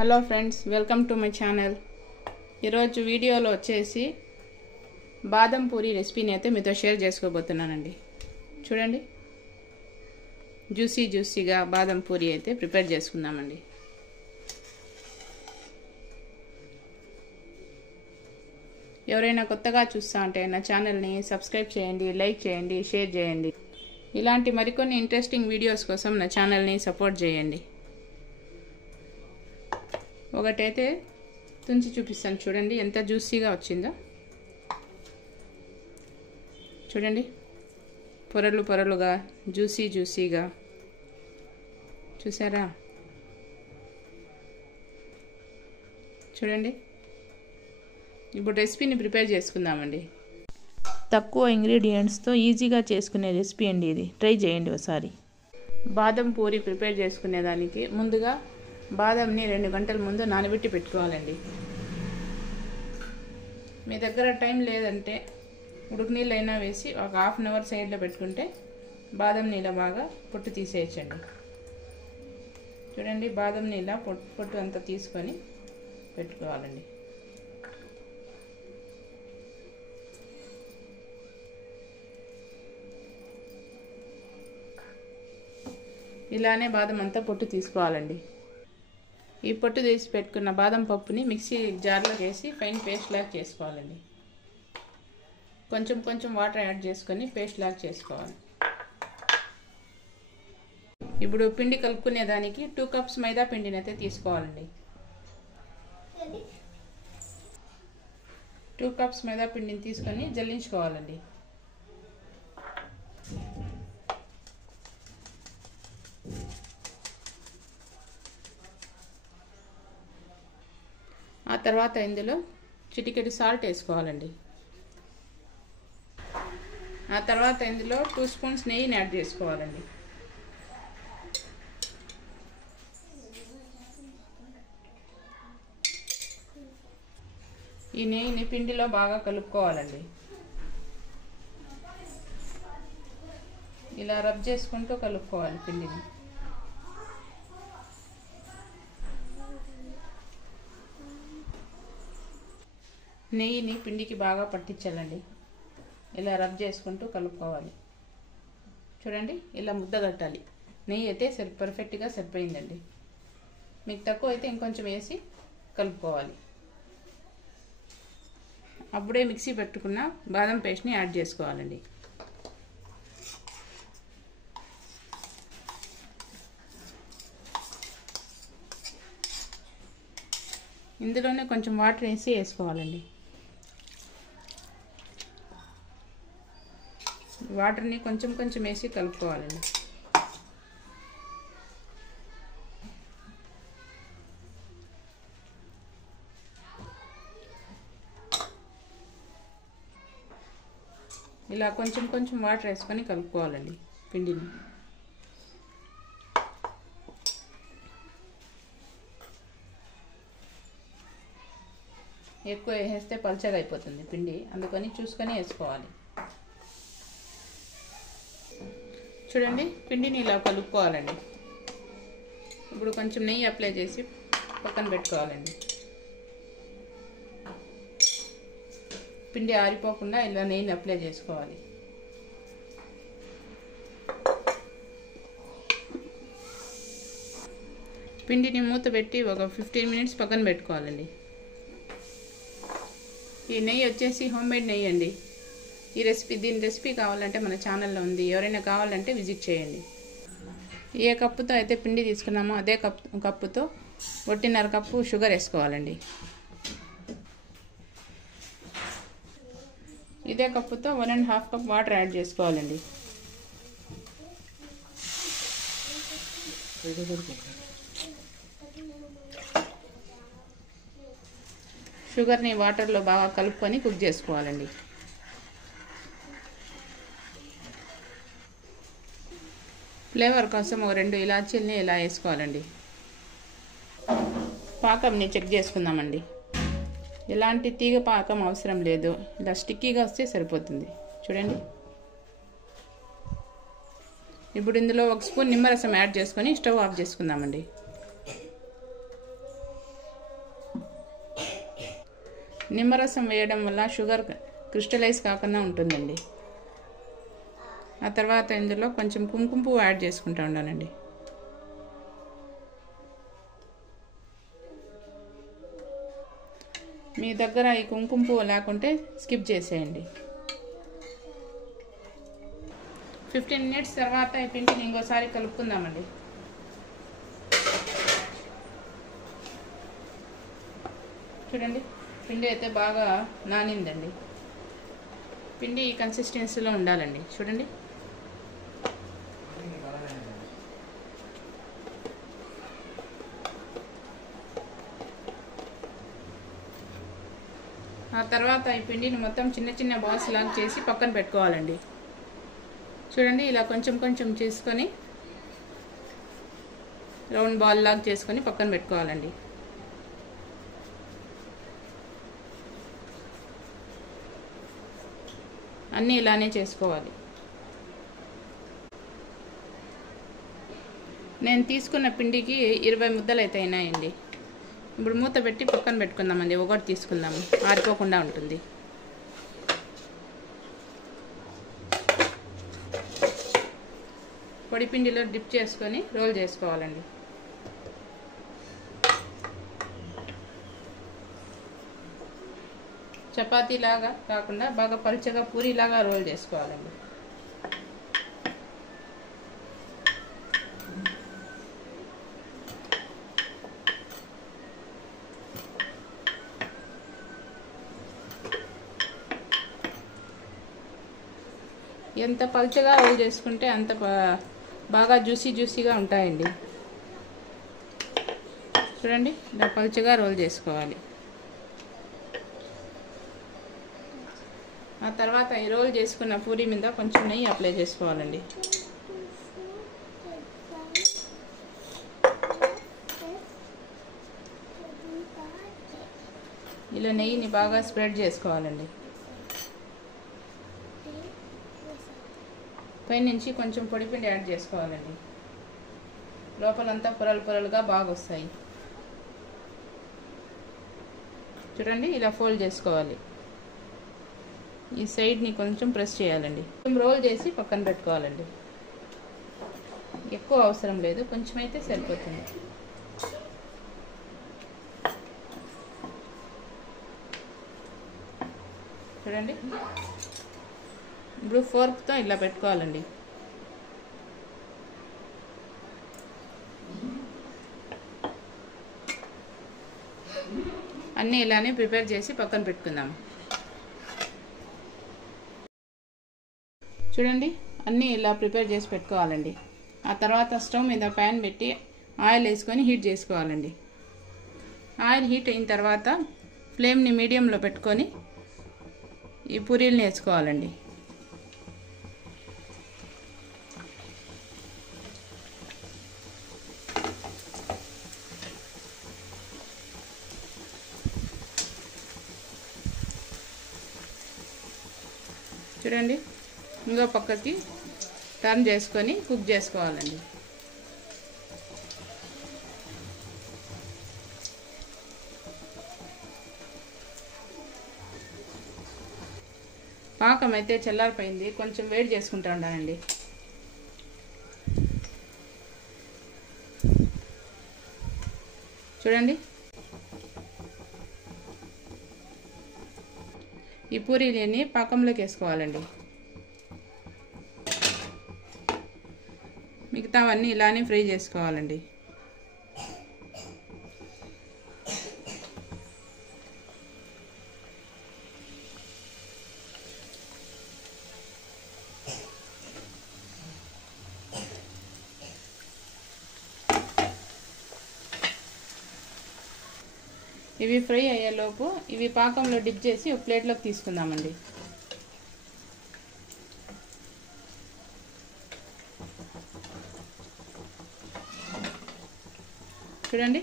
Hello friends, welcome to my channel. ఈరోజు వీడియోలో వచ్చేసి బాదం పూరి రెసిపీని అయితే మీతో షేర్ చేసుకోబోతున్నానండి. చూడండి, జ్యూసీగా బాదం పూరి అయితే ప్రిపేర్ చేసుకుందామండి. ఎవరైనా కొత్తగా చూస్తా ఉంటే నా ఛానల్ని సబ్స్క్రైబ్ చేయండి, లైక్ చేయండి, షేర్ చేయండి. ఇలాంటి మరికొన్ని ఇంట్రెస్టింగ్ వీడియోస్ కోసం నా ఛానల్ని సపోర్ట్ చేయండి. ఒకటైతే తుంచి చూపిస్తాను. చూడండి ఎంత జ్యూసీగా వచ్చిందో. చూడండి, పొరలుగా జ్యూసీగా చూసారా? చూడండి, ఇప్పుడు రెసిపీని ప్రిపేర్ చేసుకుందామండి. తక్కువ ఇంగ్రీడియంట్స్తో ఈజీగా చేసుకునే రెసిపీ అండి ఇది. ట్రై చేయండి ఒకసారి. బాదం పూరి ప్రిపేర్ చేసుకునేదానికి ముందుగా బాదంని 2 గంటల ముందు నానబెట్టి పెట్టుకోవాలండి. మీ దగ్గర టైం లేదంటే ఉడుకు నీళ్ళు అయినా వేసి ఒక ½ గంట సైడ్లో పెట్టుకుంటే బాదం నీళ్ళ బాగా పొట్టు తీసేయచ్చండి. చూడండి, బాదం నీళ్ళ పొట్టు అంతా తీసుకొని పెట్టుకోవాలండి. ఇలానే బాదం అంతా పొట్టు తీసుకోవాలండి. ఈ పొట్టు తీసి పెట్టుకున్న బాదం పప్పుని మిక్సీ జార్లో వేసి ఫైన్ పేస్ట్ లాగా చేసుకోవాలండి. కొంచెం వాటర్ యాడ్ చేసుకొని పేస్ట్ లాగా చేసుకోవాలి. ఇప్పుడు పిండి కలుపుకునే దానికి 2 కప్స్ మైదా పిండిని అయితే తీసుకోవాలండి. 2 కప్స్ మైదా పిండిని తీసుకొని జల్లించుకోవాలండి. ఆ తర్వాత ఇందులో చిటికెడు సాల్ట్ వేసుకోవాలండి. ఆ తర్వాత ఇందులో 2 స్పూన్స్ నెయ్యిని యాడ్ చేసుకోవాలండి. ఈ నెయ్యిని పిండిలో బాగా కలుపుకోవాలండి. ఇలా రబ్ చేసుకుంటూ కలుపుకోవాలి పిండిని. నెయ్యిని పిండికి బాగా పట్టించాలండి. ఇలా రబ్ చేసుకుంటూ కలుపుకోవాలి. చూడండి, ఇలా ముద్ద కట్టాలి. నెయ్యి అయితే పర్ఫెక్ట్గా సరిపోయిందండి. మీకు తక్కువ అయితే ఇంకొంచెం వేసి కలుపుకోవాలి. అప్పుడే మిక్సీ పెట్టుకున్న బాదం పేస్ట్ని యాడ్ చేసుకోవాలండి. ఇందులోనే కొంచెం వాటర్ వేసి వేసుకోవాలండి. వాటర్ని కొంచెం వేసి కలుపుకోవాలండి. ఇలా కొంచెం వాటర్ వేసుకొని కలుపుకోవాలండి పిండిని. ఎక్కువ వేస్తే పల్చగా అయిపోతుంది పిండి, అందుకని చూసుకొని వేసుకోవాలి. చూడండి, పిండిని ఇలా కలుపుకోవాలండి. ఇప్పుడు కొంచెం నెయ్యి అప్లై చేసి పక్కన పెట్టుకోవాలండి. పిండి ఆరిపోకుండా ఇలా నెయ్యిని అప్లై చేసుకోవాలి. పిండిని మూత పెట్టి ఒక 15 మినిట్స్ పక్కన పెట్టుకోవాలండి. ఈ నెయ్యి వచ్చేసి హోమ్మేడ్ నెయ్యి అండి. దీని రెసిపీ కావాలంటే మన ఛానల్లో ఉంది. ఎవరైనా కావాలంటే విజిట్ చేయండి. ఏ కప్పుతో అయితే పిండి తీసుకున్నామో అదే కప్పుతో 1.5 కప్పు షుగర్ వేసుకోవాలండి. ఇదే కప్పుతో 1.5 కప్ వాటర్ యాడ్ చేసుకోవాలండి. షుగర్ని వాటర్లో బాగా కలుపుకొని కుక్ చేసుకోవాలండి. ఫ్లేవర్ కోసం 2 ఇలాచీలని ఇలా వేసుకోవాలండి. పాకంని చెక్ చేసుకుందామండి. ఎలాంటి తీగ పాకం అవసరం లేదు, ఇలా స్టిక్కీగా వస్తే సరిపోతుంది. చూడండి, ఇప్పుడు ఇందులో 1 స్పూన్ నిమ్మరసం యాడ్ చేసుకొని స్టవ్ ఆఫ్ చేసుకుందామండి. నిమ్మరసం వేయడం వల్ల షుగర్ క్రిస్టలైజ్ కాకుండా ఉంటుందండి. ఆ తర్వాత ఇందులో కొంచెం కుంకుమ పువ్వు యాడ్ చేసుకుంటా ఉన్నానండి. మీ దగ్గర ఈ కుంకుమ పువ్వు లేకుంటే స్కిప్ చేసేయండి. 15 మినిట్స్ తర్వాత ఈ పిండిని ఇంకోసారి కలుపుకుందామండి. చూడండి, పిండి అయితే బాగా నానిందండి. పిండి ఈ కన్సిస్టెన్సీలో ఉండాలండి. చూడండి, ఆ తర్వాత ఈ పిండిని మొత్తం చిన్న చిన్న బాల్స్ లాగా చేసి పక్కన పెట్టుకోవాలండి. చూడండి, ఇలా కొంచెం కొంచెం చేసుకొని రౌండ్ బాల్ లాగా చేసుకొని పక్కన పెట్టుకోవాలండి. అన్నీ ఇలానే చేసుకోవాలి. నేను తీసుకున్న పిండికి 20 ముద్దలు అయితే అయినాయండి. ఇప్పుడు మూత పెట్టి పక్కన పెట్టుకుందామండి. ఒకటి తీసుకుందాము, ఆరిపోకుండా ఉంటుంది. పొడి పిండిలో డిప్ చేసుకొని రోల్ చేసుకోవాలండి. చపాతీలాగా కాకుండా బాగా పలుచగా పూరీలాగా రోల్ చేసుకోవాలండి. ఎంత పలుచగా రోల్ చేసుకుంటే అంత బాగా జ్యూసీగా ఉంటాయండి. చూడండి, ఇలా పలుచగా రోల్ చేసుకోవాలి. ఆ తర్వాత ఈ రోల్ చేసుకున్న పూరీ మీద కొంచెం నెయ్యి అప్లై చేసుకోవాలండి. ఇలా నెయ్యిని బాగా స్ప్రెడ్ చేసుకోవాలండి. పైనుంచి కొంచెం పొడిపిండి యాడ్ చేసుకోవాలండి. లోపలంతా పొరలుగా బాగా వస్తాయి. చూడండి, ఇలా ఫోల్డ్ చేసుకోవాలి. ఈ సైడ్ని కొంచెం ప్రెస్ చేయాలండి. కొంచెం రోల్ చేసి పక్కన పెట్టుకోవాలండి. ఎక్కువ అవసరం లేదు, కొంచెం అయితే సరిపోతుంది. చూడండి, ఇప్పుడు ఫోర్క్తో ఇలా పెట్టుకోవాలండి. అన్నీ ఇలానే ప్రిపేర్ చేసి పక్కన పెట్టుకుందాం. చూడండి, అన్నీ ఇలా ప్రిపేర్ చేసి పెట్టుకోవాలండి. ఆ తర్వాత స్టవ్ మీద ప్యాన్ పెట్టి ఆయిల్ వేసుకొని హీట్ చేసుకోవాలండి. ఆయిల్ హీట్ అయిన తర్వాత ఫ్లేమ్ని మీడియంలో పెట్టుకొని ఈ పూరీలను వేసుకోవాలండి. చూడండి, ఇంకో పక్కకి టర్న్ చేసుకొని కుక్ చేసుకోవాలండి. పాకం అయితే చల్లారిపోయింది, కొంచెం వేడి చేసుకుంటా ఉండాలండి. చూడండి, ఈ పూరీలని పాకంలోకి వేసుకోవాలండి. మిగతావన్నీ ఇలానే ఫ్రై చేసుకోవాలండి. ఇవి ఫ్రై అయ్యేలోపు ఇవి పాకంలో డిప్ చేసి ఒక ప్లేట్లోకి తీసుకుందామండి. చూడండి,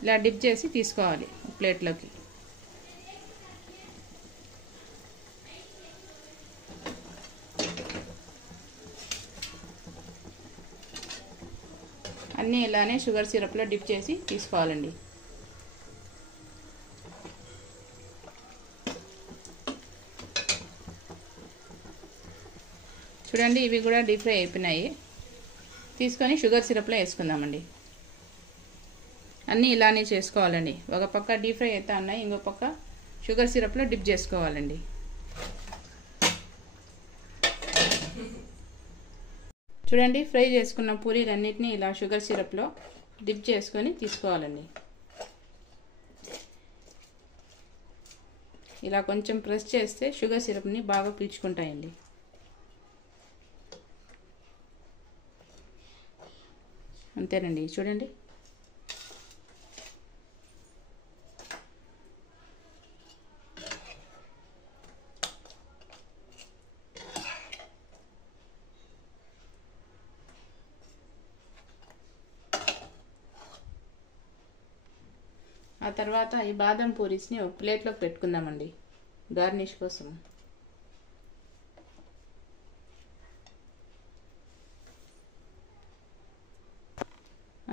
ఇలా డిప్ చేసి తీసుకోవాలి ప్లేట్లోకి. అన్నీ ఇలానే షుగర్ సిరప్లో డిప్ చేసి తీసుకోవాలండి. చూడండి ఇవి కూడా డీప్ ఫ్రై అయిపోయినాయి. తీసుకొని షుగర్ సిరప్లో వేసుకుందామండి. అన్నీ ఇలానే చేసుకోవాలండి. ఒక పక్క డీప్ ఫ్రై అయితే అన్నాయి, ఇంకో పక్క షుగర్ సిరప్లో డిప్ చేసుకోవాలండి. చూడండి ఫ్రై చేసుకున్న పూరీలన్నిటినీ ఇలా షుగర్ సిరప్లో డిప్ చేసుకొని తీసుకోవాలండి. ఇలా కొంచెం ప్రెస్ చేస్తే షుగర్ సిరప్ని బాగా పీల్చుకుంటాయండి. అంతేనండి. చూడండి ఆ తర్వాత ఈ బాదం పూరీస్ని ఒక ప్లేట్లోకి పెట్టుకుందామండి గార్నిష్ కోసం.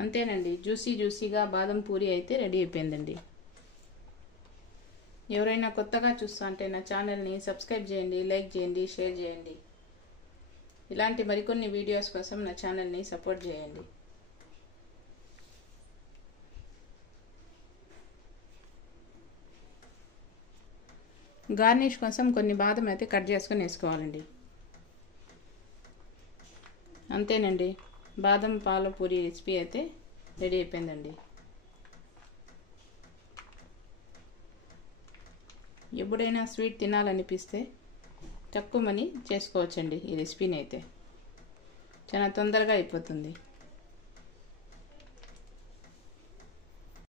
అంతేనండి, జ్యూసీగా బాదం పూరి అయితే రెడీ అయిపోయిందండి. ఎవరైనా కొత్తగా చూస్తా అంటే నా ఛానల్ని సబ్స్క్రైబ్ చేయండి, లైక్ చేయండి, షేర్ చేయండి. ఇలాంటి మరికొన్ని వీడియోస్ కోసం నా ఛానల్ని సపోర్ట్ చేయండి. గార్నిష్ కోసం కొన్ని బాదం అయితే కట్ చేసుకొని వేసుకోవాలండి. అంతేనండి, బాదం పాల పూరి రెసిపీ అయితే రెడీ అయిపోయిందండి. ఎప్పుడైనా స్వీట్ తినాలనిపిస్తే తక్కువని చేసుకోవచ్చండి. ఈ రెసిపీని అయితే చాలా తొందరగా అయిపోతుంది.